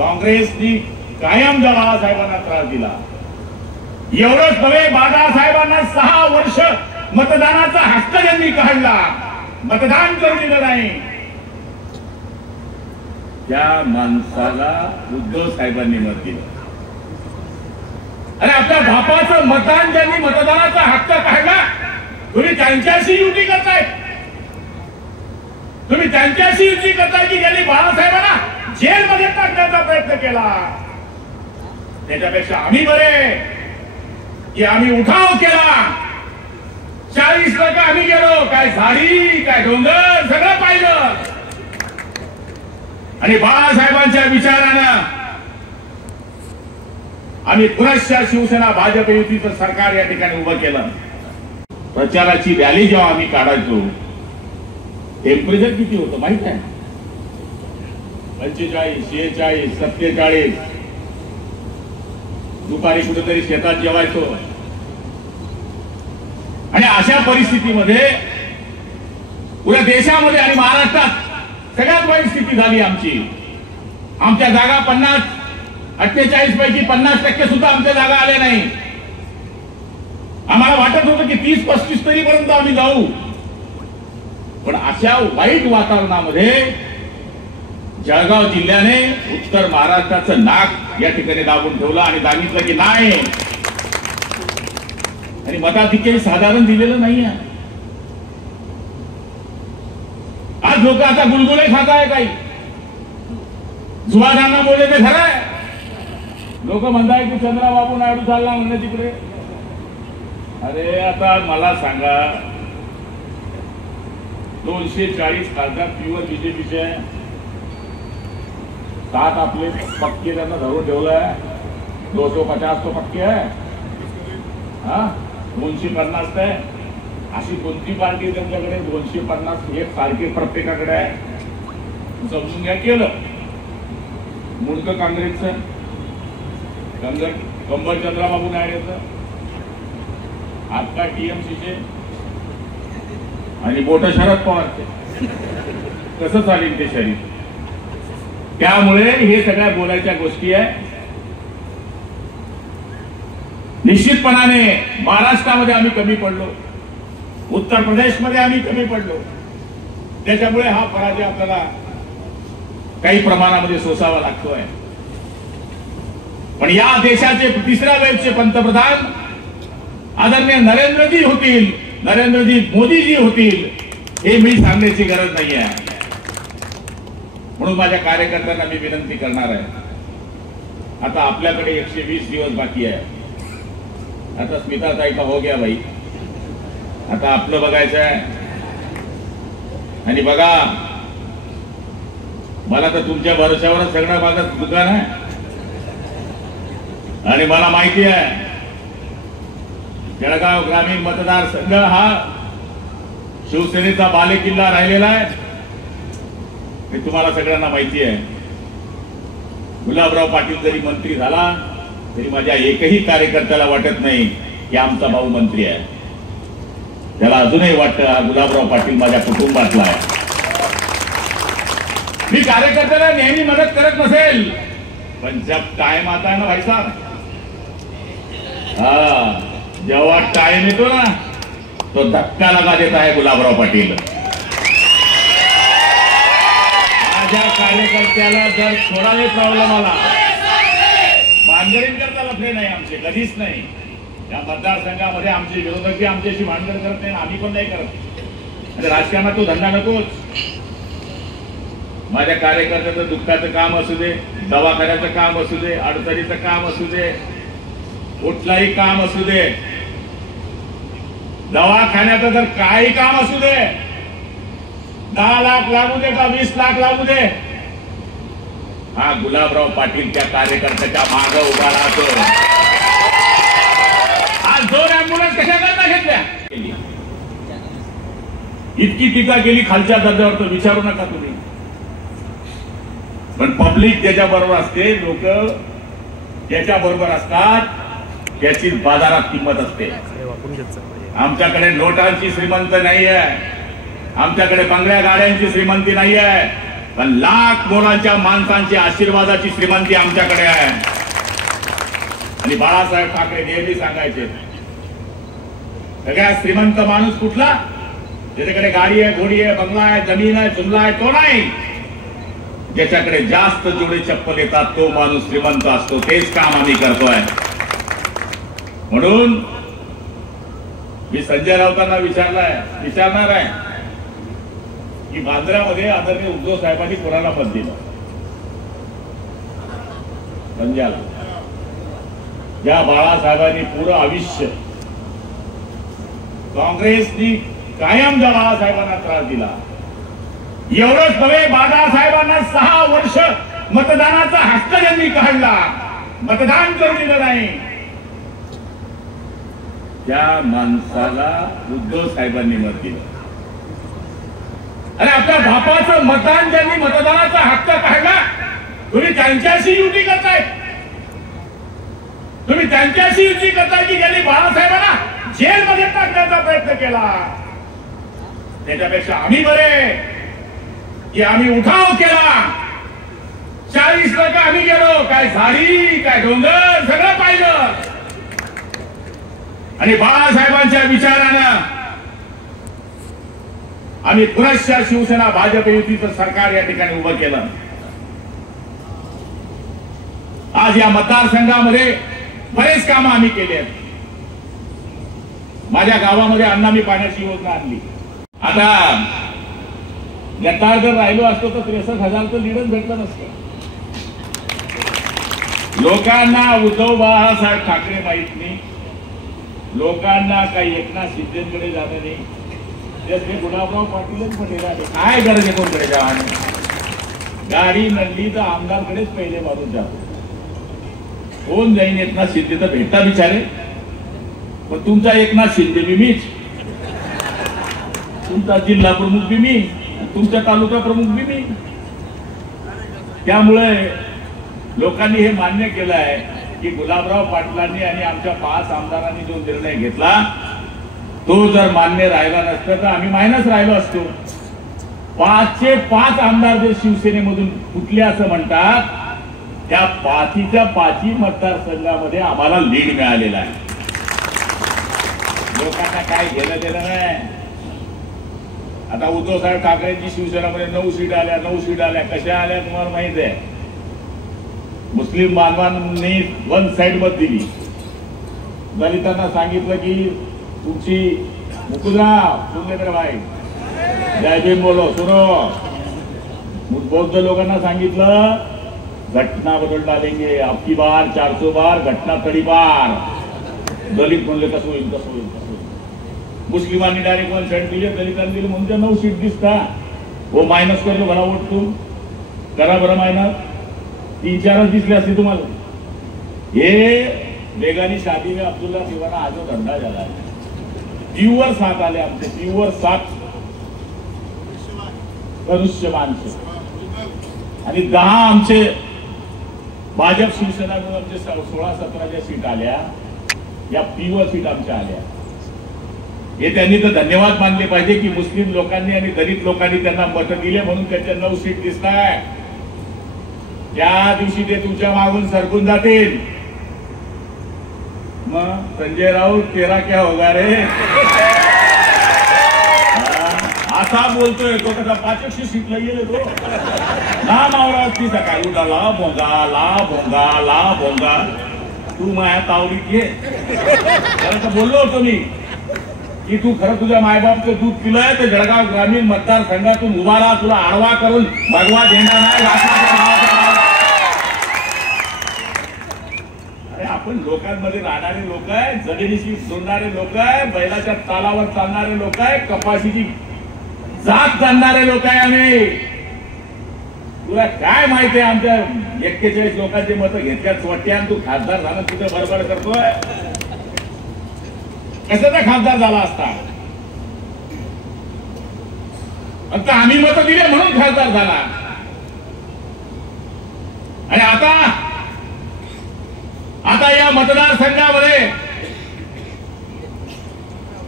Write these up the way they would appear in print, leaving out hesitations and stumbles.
काँग्रेसनी कायम बाळासाहेबांना त्रास दिला. एवढंच नव्हे, बाळासाहेबांना 6 वर्ष मतदानाचा हक्क ज्यांनी काढला, मतदान करू दिलं नाही, त्या माणसाला उद्धव साहेबांनी मत दिलं. आणि आपल्या बापाचं मतदान ज्यांनी मतदानाचा हक्क काढला, तुम्ही त्यांच्याशी युती करताय. तुम्ही त्यांच्याशी युती करताय की ज्यांनी बाळासाहेबांना जेलमध्ये टाकण्याचा प्रयत्न केला. त्याच्यापेक्षा आम्ही बरे की आम्ही उठाव केला. 40% आम्ही गेलो, काय झाडी काय डोंगर सगळं पाहिलं. आणि बाळासाहेबांच्या विचारानं आम्ही पुनश्च शिवसेना भाजप युतीचं सरकार या ठिकाणी उभं केलं. प्रचाराची रॅली जेव्हा आम्ही काढायचो, टेम्परेचर किती होतं माहित आहे? 45, 46, 47. दुपारी कुठेतरी शेतात जेवायचो. आणि अशा परिस्थितीमध्ये पुऱ्या देशामध्ये आणि महाराष्ट्रात सगळ्यात वाईट स्थिती झाली आमची. आमच्या जागा 48 पैकी 50% सुद्धा आमच्या जागा आल्या नाही. आम्हाला वाटत होतं की 30-35 तरी पर्यंत आम्ही जाऊ. पण अशा वाईट वातावरणामध्ये जळगाव जिल्ह्याने उत्तर महाराष्ट्राचं नाक या ठिकाणी दाबून ठेवलं आणि सांगितलं की नाही. आणि मताधिक्य साधारण दिलेलं नाहीये. आज लोक आता गुलगुले खात आहे. काही सुभाषांना बोलले ते खरं आहे. लोक म्हणताय की चंद्राबाबू नायडू चालला म्हणणे तिकडे. अरे आता मला सांगा, 240 खासदार प्युअर बीजेपीचे, 7 आपले पक्के त्यांना धरून ठेवलंय. 250 तो पक्के आहे. हा 250 आहे. अशी कोणती पार्टी त्यांच्याकडे 250 एक सारखे प्रत्येकाकडे आहे? समजून घ्या. केलं मुंडक काँग्रेसचं, कंबर चंद्राबाबू नायडूचं, आपका टीएमसीचे आणि मोठं शरद पवारचे. कसं चालेल ते शरीर? त्यामुळे हे सगळ्या बोलायच्या गोष्टी आहे. निश्चितपणाने महाराष्ट्रामध्ये आम्ही कमी पडलो, उत्तर प्रदेशमध्ये आम्ही कमी पडलो. त्याच्यामुळे हा पराजय आपल्याला काही प्रमाणामध्ये सोसावा लागतोय. पण या देशाचे 3ऱ्या वेळचे पंतप्रधान आदरणीय नरेंद्रजी होतील, नरेंद्रजी मोदीजी होतील, हे मी सांगण्याची गरज नाही आहे. म्हणून माझ्या कार्यकर्त्यांना मी विनंती करणार आहे, आता आपल्याकडे 120 दिवस बाकी आहे. आता स्मिताताई का हो गया भाई, आता आपलं बघायचं आहे. आणि बघा, मला तर तुमच्या भरोश्यावरच सगळं माझं दुकान आहे. आणि मला माहिती आहे जळगाव ग्रामीण मतदारसंघ हा शिवसेनेचा बालेकिल्ला राहिलेला आहे. हे तुम्हाला सगळ्यांना माहिती आहे. गुलाबराव पाटील जरी मंत्री झाला तरी माझ्या एकही कार्यकर्त्याला वाटत नाही की आमचा भाऊ मंत्री आहे. त्याला अजूनही वाटतं हा गुलाबराव पाटील माझ्या कुटुंबातला आहे. मी कार्यकर्त्याला नेहमी मदत करत नसेल, पण जब टाइम आता है ना भाई साहब, जेव्हा टाइम येतो ना तो धक्का लगा देता है गुलाबराव पाटील. माझ्या कार्यकर्त्याला जर थोडाही प्रॉब्लेम आला, भानगडीन करता लफडे नाही आमचे, कधीच नाही. या मतदारसंघामध्ये आमचे विरोधक आमच्याशी भानगड करत नाही, आम्ही पण नाही करत. आणि राजकारणात तो धंदा नकोच. माझ्या कार्यकर्त्याचं दुःखाचं काम असू दे, दवाखान्याचं काम असू दे, अडचणीचं काम असू दे, कुठलाही काम असू दे, दवाखान्याचं जर काही काम असू दे, 10 लाख लागू दे का 20 लाख लागू दे, हा गुलाबराव पाटील त्या कार्यकर्त्याच्या मागे उभा राहतो. आज 2 अँब्युलन्स कशाकरता घेतल्या? इतकी टीका केली खालच्या दर्जावर तर विचारू नका तुम्ही. पण पब्लिक ज्याच्या बरोबर असते, लोक ज्याच्या बरोबर असतात, त्याची बाजारात किंमत असते. आमच्याकडे नोटांची श्रीमंत नाही आहे, आमच्याकडे बंगल्या गाड्यांची श्रीमंती नाही आहे, पण लाख मोलांच्या माणसांची आशीर्वादाची श्रीमंती आमच्याकडे आहे. आणि बाळासाहेब ठाकरे नेहमी सांगायचे, सगळ्यात श्रीमंत माणूस कुठला? ज्याच्याकडे गाडी आहे, घोडी आहे, बंगला आहे, जमीन आहे, जुमला आहे, तो नाही. ज्याच्याकडे जास्त जोडे चप्पल येतात तो माणूस श्रीमंत असतो. तेच काम आम्ही करतोय. म्हणून मी संजय राऊतांना विचारणार आहे की बांद्र्यामध्ये आदरणीय उद्धव साहेबांनी कोणाला मत दिलं? संजयला. ज्या बाळासाहेबांनी पुरं आयुष्य काँग्रेसनी कायम ज्या बाळासाहेबांना त्रास दिला, एवढंच नव्हे, बाळासाहेबांना 6 वर्ष मतदानाचा हक्क ज्यांनी काढला, मतदान करून दिलं नाही, त्या माणसाला उद्धव साहेबांनी मत दिलं. आणि आपल्या बापाचं मतदान ज्यांनी मतदानाचा हक्क काढला, तुम्ही त्यांच्याशी युती करताय. तुम्ही त्यांच्याशी युती करताय की ज्यांनी बाळासाहेबांना जेलमध्ये टाकण्याचा प्रयत्न केला. त्याच्यापेक्षा आम्ही बरे की आम्ही उठाव केला. 40% आम्ही गेलो. काय झाडी, काय डोंगर, सगळं पाहिलं. आणि बाळासाहेबांच्या विचारानं आम्ही पुनश्च शिवसेना भाजप युतीचं सरकार या ठिकाणी उभं केलं. आज या मतदारसंघामध्ये बरेच काम आम्ही केले आहेत. माझ्या गावामध्ये अण्णामी पाण्याची योजना आणली. आता गटार जर राहिलो असतो तर 63,000चं लीडच भेटलं नसतं. लोकांना उद्धव बाळासाहेब ठाकरे माहित नाही. लोकांना काही एकनाथ शिंदेकडे जाणं नाही. त्याचे गुलाबराव पाटीलच म्हटलेलं आहे. काय गरज आहे कोणकडे जावाने? गाडी नडली तर आमदारकडेच पहिले मारून जातो. कोण जाईन एकनाथ शिंदे तर भेटता बिचारे. पण तुमचा एकनाथ शिंदे बी मीच, तुमचा जिल्हा प्रमुख बी मी, तुमचा तालुका प्रमुख बी मी. त्यामुळे लोकांनी हे मान्य केलं आहे की गुलाबराव पाटलांनी आणि आमच्या 5 आमदारांनी जो निर्णय घेतला तो जर मान्य राहिला नसता तर आम्ही मायनस राहिलो असतो. 5चे 5 आमदार जे शिवसेनेमधून फुटले असं म्हणतात, त्या 5च्या 5 मतदारसंघामध्ये आम्हाला लीड मिळालेला आहे. लोकांना काय घेणं देणं नाही. आता उद्धव साहेब ठाकरेंची शिवसेनेमध्ये 9 सीट आल्या. 9 सीट आल्या कशा आल्या तुम्हाला माहित आहे. मुस्लिम बांधवांनी 1 साइड मत दिली. दलितांना सांगितलं की तुमची मुकुंदराव सुन ले भाई, जय भीम बोलो, सुनो. बौद्ध लोकांना सांगितलं घटना बदल डालेंगे, आपकी बार 400 बार घटना तडीपार. दलित म्हणले कसं होईल, कसं होईल, कसं होईल. मुस्लिमांनी डायरेक्ट 1 साइड दिले, दलितांनी दिले म्हणून त्या 9 सीट दिसता. वो मायनस कर लो भला वोट तुम करा बरं मायनस. 3-4च दिसले असते तुम्हाला. हे बेगानी शादी में अब्दुल्ला दिवाना हा जो धंदा झाला आहे. प्युअर 7 आले आमचे, प्युअर 7 मनुष्य माणसं. आणि 10 आमचे भाजप शिवसेना मिळून आमचे 16-17 ज्या सीट आल्या, या प्युअर सीट आमच्या आल्या. हे त्यांनी तर धन्यवाद मानले पाहिजे की मुस्लिम लोकांनी आणि दलित लोकांनी त्यांना मतं दिले म्हणून त्यांच्या 9 सीट दिसत आहे. त्या दिवशी ते तुमच्या मागून सरकून जातील. मग संजय राऊत तेरा क्या होगा रे. असा बोलतोय तो कसा 500 सीटला गेले तो ना मावळा ती सकाळी उठाला भोंगा ला भोंगा ला भोंगा. तू माया तावडीत ये. त्याला बोललो होतो मी की तू खरं तुझ्या मायबापचं दूध पिलंय तर जळगाव ग्रामीण मतदारसंघातून उभा राहा. तुला आडवा करून भगवा झेंडा नाही. अरे आपण लोकांमध्ये राहणारे लोक आहे, जमिनीशी जोडणारे लोक आहे, बैलाच्या तालावर चालणारे लोक आहे, कपाशीची जात जाणणारे लोक आहे आम्ही. तुला काय माहिती आहे आमच्या 41 लोकांचे मतं घेतल्यात वाटते. तू खासदार झाला तुझं बडबड करतोय. कशाचा खासदार झाला असता? फक्त आम्ही मतं दिले म्हणून खासदार झाला. आणि आता या मतदारसंघामध्ये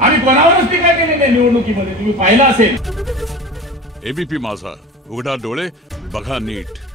आम्ही कोणावरच टीका केली नाही. निवडणुकीमध्ये तुम्ही पाहिलं असेल. एबीपी माझा, उघडा डोळे बघा नीट.